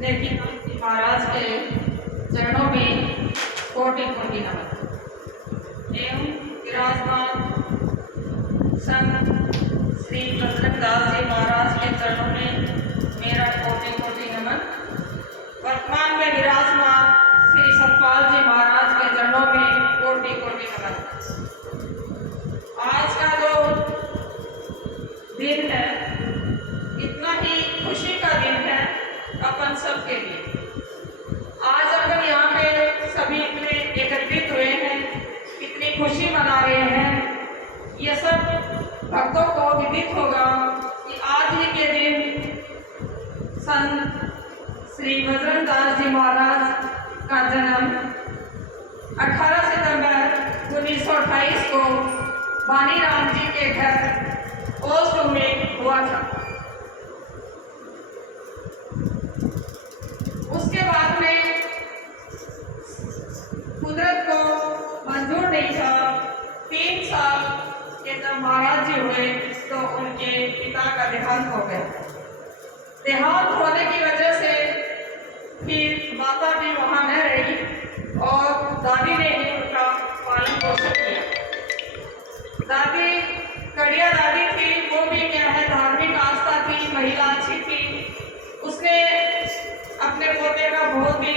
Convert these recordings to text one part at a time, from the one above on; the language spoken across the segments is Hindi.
लेकिन महाराज के चरणों में कोटि कोटि नमन एवं विराजमान संत श्री बजरंग दास जी महाराज के चरणों में मेरा कोटि कोटि नमन। वर्तमान में विराजमान श्री सतपाल जी महाराज के चरणों में कोटि कोटि नमन। आज का जो दिन है इतना ही खुशी का दिन है अपन सब के लिए। आज अपन यहाँ पे सभी इतने एकत्रित हुए हैं, इतनी खुशी मना रहे हैं। ये सब भक्तों को विदित होगा कि आज ही के दिन संत श्री बजरंग दास जी महाराज का जन्म 18 सितंबर 1928 को बानी राम जी के घर ओसलू में हुआ था। उसके बाद में कुदरत को मंजूर नहीं था। 3 साल के जब महाराज जी हुए तो उनके पिता का देहांत हो गया। देहांत होने की वजह से फिर माता भी वहाँ न रही और दादी ने ही उनका पालन पोषण किया। दादी कड़िया दादी थी, वो भी क्या है धार्मिक आस्था थी, महिला अच्छी थी। उसने अपने पोते का बहुत ही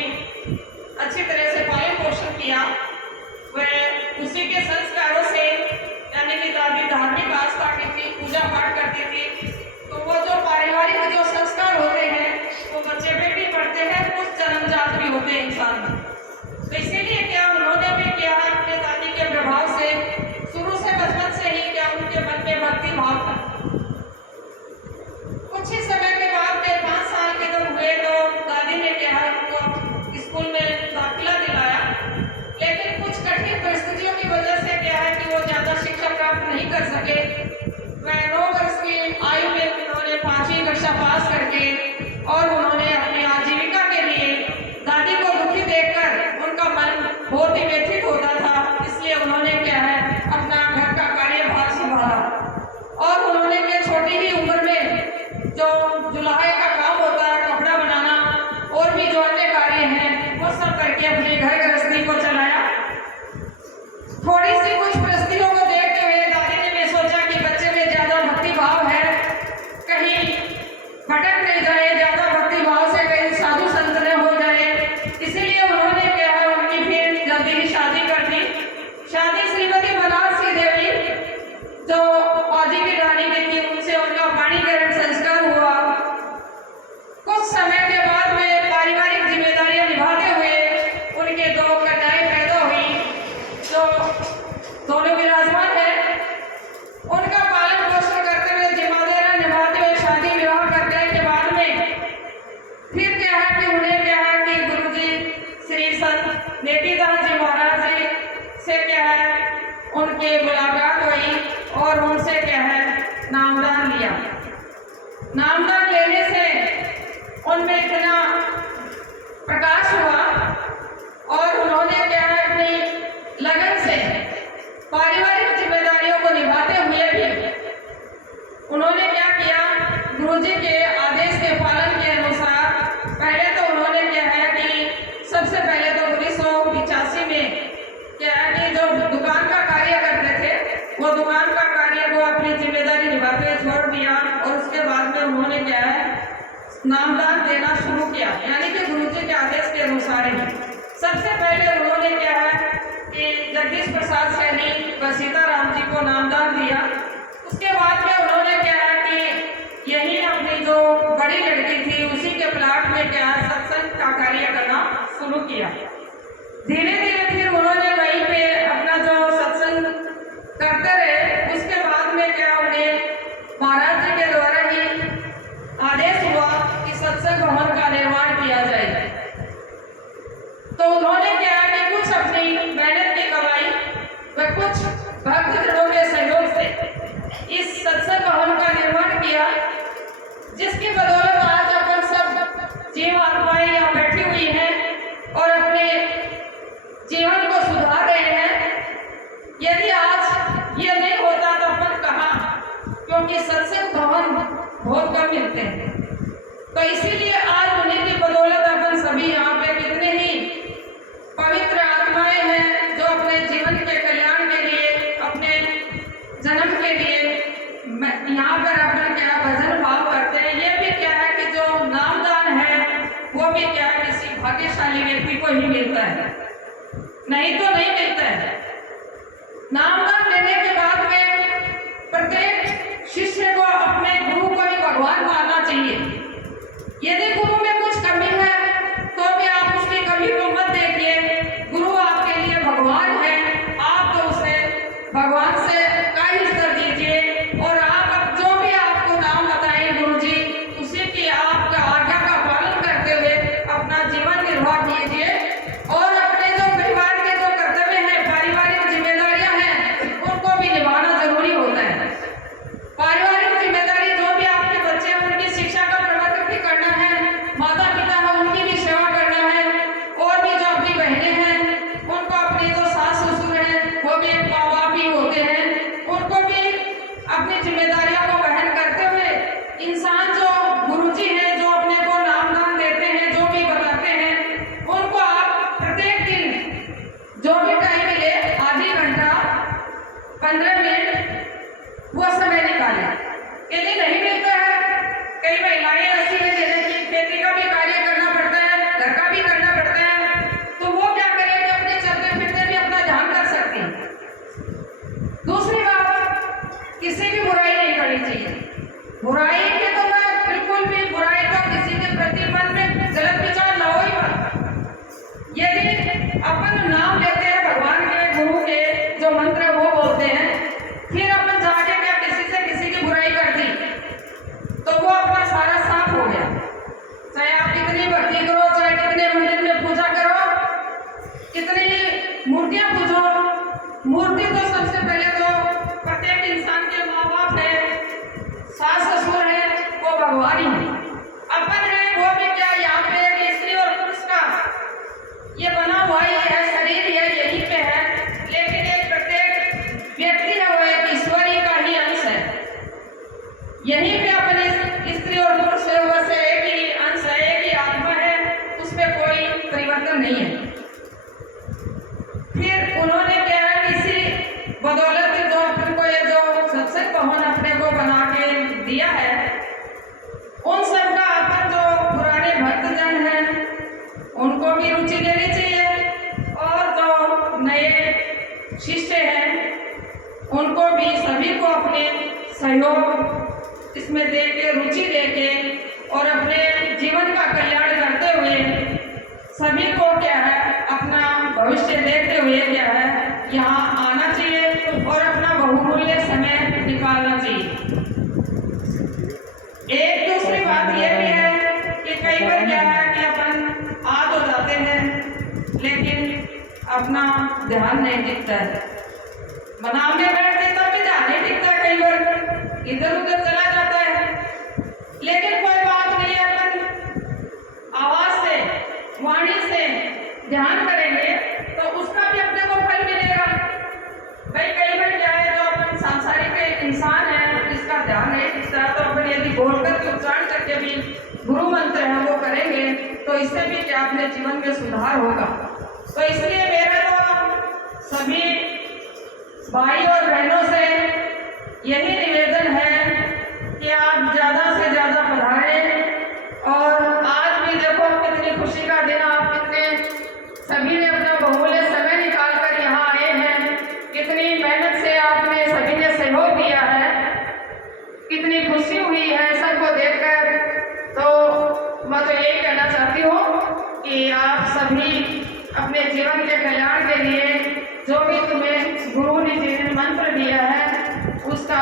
अच्छी तरह से पालन पोषण किया। वह उसी के संस्कारों से, यानी कि दादी धार्मिक आस्था की थी, पूजा पाठ करती थी, तो वो जो पारिवारिक जो संस्कार होते हैं वो बच्चे पे भी पढ़ते हैं, कुछ जन्मजात भी होते हैं इंसान में। तो इसीलिए क्या उन्होंने भी किया है अपने दादी के प्रभाव से, शुरू से बचपन से ही क्या उनके मन में भक्ति भाव था। कुछ ही समय के बाद में 5 साल के जब हुए तो दादी ने क्या है उनको स्कूल में दाखिला दिलाया, लेकिन कुछ कठिन परिस्थितियों की वजह से क्या है कि वो ज्यादा शिक्षा प्राप्त नहीं कर सके। वह 9 वर्ष की आयु में उन्होंने 5वीं कक्षा पास करके और उन्होंने अपनी आजीविका के लिए दादी को दुखी देखकर उनका मन बहुत ही व्यथित होता था, इसलिए उन्होंने क्या है अपना घर का कार्यभार संभाला और उन्होंने क्या छोटी ही उम्र में जो जुलाई का काम होता है, कपड़ा बनाना और भी जो अन्य कार्य हैं वो सब करके अपने घर गृहस्थी को चलाया। थोड़ी सी कुछ परिस्थितियों को देखते हुए दादी ने भी सोचा कि बच्चे में ज्यादा भक्ति भाव है, कहीं भटक नहीं जाए, ज्यादा भक्ति भाव से कहीं साधु संत न हो जाए। इसीलिए उन्होंने क्या है उनकी फिर जल्दी ही शादी कर दी। शादी श्रीमती बनारसी देवी जो औजी की रानी की थी उनसे उनका वाणीकरण संस्कार हुआ। कुछ समय के बाद में पारिवारिक जिम्मेदारियां निभाते हुए उनके 2 कन्याएं पैदा हुई जो दोनों विराजमान है। उनका पालन पोषण करते हुए जिम्मेदारियां निभाते हुए शादी विवाह करने के बाद में फिर क्या है कि उन्हें क्या है कि गुरु जी श्री संत नेटीदास जी महाराज जी से क्या है उनके मुलाकात हुई और उनसे क्या है नामदान लिया। नामदान लेने से उनमें इतना प्रकाश हुआ और उन्होंने क्या है अपनी लगन से पारिवारिक जिम्मेदारियों को निभाते हुए भी उन्होंने क्या किया, गुरुजी के आदेश के पालन के अनुसार पहले तो उन्होंने क्या है कि सबसे पहले तो 1985 में क्या है कि जो दुकान का कार्य करते थे वो दुकान का कार्य को अपनी जिम्मेदारी निभाते छोड़ दिया और उसके बाद में उन्होंने क्या है नामदान देना शुरू किया, यानी कि गुरुजी के आदेश के अनुसार ही। सबसे पहले उन्होंने क्या है कि जगदीश प्रसाद सैनी व सीताराम जी को नामदान दिया। उसके बाद में उन्होंने क्या है कि यही अपनी जो बड़ी लड़की थी उसी के प्लाट में क्या है सत्संग का कार्य करना शुरू किया। धीरे धीरे फिर उन्होंने वहीं पे अपना जो सत्संग करते रहे। उसके बाद में क्या उन्हें महाराज जी के द्वारा ही आदेश हुआ कि सत्संग भवन का निर्माण किया जाए। तो उन्होंने क्या है कि कुछ अपनी मेहनत की कमाई व कुछ भक्तजनों के सहयोग से इस सत्संग भवन का निर्माण किया, जिसकी बदौलत आज अपन सब जीव आत्माएं यहाँ बैठी हुई हैं और अपने भाग्यशाली व्यक्ति को ही मिलता है, नहीं तो नहीं मिलता है। नामदान लेने के बाद में प्रत्येक शिष्य को अपने गुरु को ही भगवान मानना चाहिए। यदि गुरु में कुछ कमी है तो भी आप उसकी कमी को मत देखिए। गुरु आपके लिए भगवान है, आप तो उसे भगवान से का ही स्तर दीजिए और आप जो भी आपको नाम बताएं गुरु जी, उसी की आपका आज्ञा का पालन करते हुए अपना जीवन निर्वाह कीजिए। और अपने जो परिवार के जो कर्तव्य हैं, पारिवारिक जिम्मेदारियां हैं, उनको भी निभाना जरूरी होता है। पारिवारिक जिम्मेदारी जो भी आपके बच्चे हैं उनकी शिक्षा का प्रबंधन भी करना है, माता पिता है उनकी भी सेवा करना है, और भी जो अपनी बहनें हैं उनको, अपने जो सास ससुर हैं वो भी एक माँ बाप ही होते हैं, उनको भी अपनी जिम्मेदारियों को वहन करते हुए इंसान जो गुरुजी हैं, जो अपने को नामदान देते हैं, जो भी बताते हैं, उनको आप प्रत्येक दिन जो भी टाइम मिले, आधी घंटा 15 मिनट वो समय निकालें। यदि नहीं मिलता है, कई महिलाएं ऐसी हैं जिन्हें खेती का भी कार्य करना पड़ता है, घर का भी करना पड़ता है, तो वो क्या करें कि अपने चलते फिरते भी अपना ध्यान कर सकती हैं। दूसरी बात, किसी की बुराई नहीं करनी चाहिए। बुराई के तो मैं बिल्कुल भी, बुराई का किसी के प्रति मन में गलत विचार लाओ ही मत। यदि अपन नाम लेते हैं भगवान के, गुरु के जो मंत्र है वो बोलते हैं, फिर अपन जाके क्या किसी से किसी की बुराई कर दी तो वो अपना सारा साफ हो गया। चाहे आप कितनी भक्ति करो, चाहे कितने मंदिर में पूजा करो, कितनी मूर्तियां पूजो, मूर्ति तो सबसे पहले तो प्रत्येक इंसान के माँ बाप है, सास ससुर है, वो भगवान ही है। अपन है वो भी क्या, यहाँ पे एक स्त्री और पुरुष का ये बना हुआ ही है, शरीर है यहीं पे है, लेकिन एक प्रत्येक व्यक्ति है वो एक ईश्वरी का ही अंश है। यहीं पे अपने स्त्री और पुरुष है, बस एक ही अंश है, एक ही आत्मा है, उसमें कोई परिवर्तन नहीं है। फिर उन्होंने क्या है, इसी बदौलत जो अपन को ये जो सत्संग भवन अपने को बना के दिया है, उन सब का अपन जो पुराने भक्तजन हैं उनको भी रुचि देनी चाहिए, और जो नए शिष्य हैं उनको भी, सभी को अपने सहयोग इसमें दे के, रुचि दे के और अपने जीवन का कल्याण करते हुए सभी को क्या है, अपना भविष्य देखते हुए क्या है, यहाँ आना चाहिए और अपना बहुमूल्य समय निकालना चाहिए। एक दूसरी बात यह भी है कि कई बार क्या है कि अपन आ तो जाते हैं लेकिन अपना ध्यान नहीं टिकता है। मनाव में बैठते तब भी ध्यान नहीं टिकता है, कई बार इधर उधर चला जाता है। लेकिन कोई बात नहीं है, अपन आवाज से, वाणी से ध्यान करेंगे तो उसका भी अपने को फल मिलेगा। भाई कई बार क्या है, जो अपन सांसारिक इंसान है जिसका ध्यान नहीं टिकता, तो अपन यदि बोलकर के उच्चारण करके भी गुरु मंत्र है वो करेंगे तो इससे भी क्या अपने जीवन में सुधार होगा। तो इसलिए मेरा तो सभी भाई और बहनों से यही निवेदन है कि आप ज़्यादा से ज़्यादा पधारें। और आज भी देखो कितनी खुशी का दिन, आप कितने सभी ने अपना बहुमूल्य समय निकाल कर यहाँ आए हैं, कितनी मेहनत से आपने सभी ने सहयोग दिया है, कितनी खुशी हुई है सबको देखकर। तो मैं तो यही कहना चाहती हूँ कि आप सभी अपने जीवन के कल्याण के लिए जो भी तुम्हें गुरु ने जिन्हें मंत्र दिया है उसका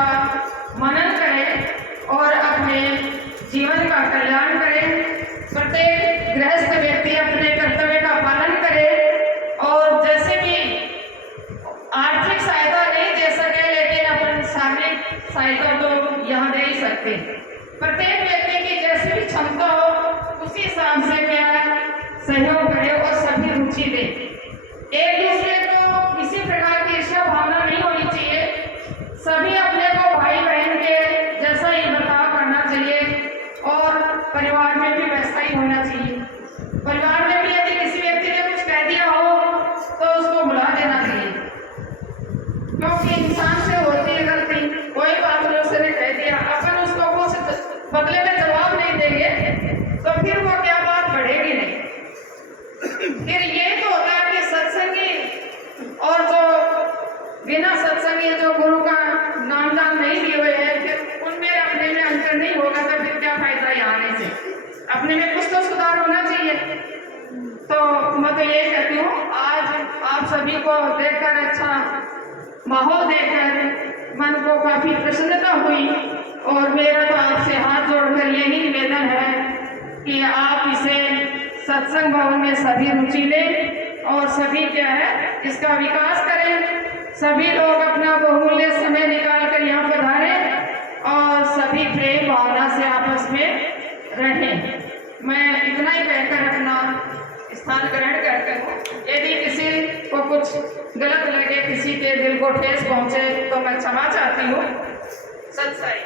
मनन करें और अपने जीवन का कल्याण करें। प्रत्येक गृहस्थ व्यक्ति अपने कर्तव्य का पालन करे, और जैसे कि आर्थिक सहायता नहीं दे सके लेकिन अपन शारीरिक सहायता तो यहाँ दे ही सकते। प्रत्येक व्यक्ति की जैसी भी क्षमता हो उसी हिसाब से क्या सहयोग करे और सभी रुचि दे। एक दूसरे को किसी प्रकार की ईर्ष्या भावना नहीं होनी चाहिए, सभी अपने को भाई बहन के जैसा ही बर्ताव करना चाहिए और परिवार में भी वैसा ही होना चाहिए। परिवार में भी यदि किसी व्यक्ति ने कुछ कह दिया हो तो उसको बुला देना चाहिए, क्योंकि इंसान से होती है गलती। कोई बात नहीं, उसने कह दिया, अपन उसको कुछ बदले में जवाब नहीं देंगे तो फिर वो क्या बात बढ़ेगी नहीं। में कुछ तो सुधार होना चाहिए। तो मैं तो ये कहती हूँ, आज आप सभी को देखकर, अच्छा माहौल देखकर मन को काफ़ी प्रसन्नता हुई, और मेरा तो आपसे हाथ जोड़कर यही निवेदन है कि आप इसे सत्संग भवन में सभी रुचि लें और सभी क्या है इसका विकास करें। सभी लोग अपना बहुमूल्य समय निकाल कर यहाँ पधारें और सभी प्रेम भावना से आपस में रहें। मैं इतना ही कहकर अपना स्थान ग्रहण करता हूँ। यदि किसी को कुछ गलत लगे, किसी के दिल को ठेस पहुँचे, तो मैं क्षमा चाहती हूँ। सत साई।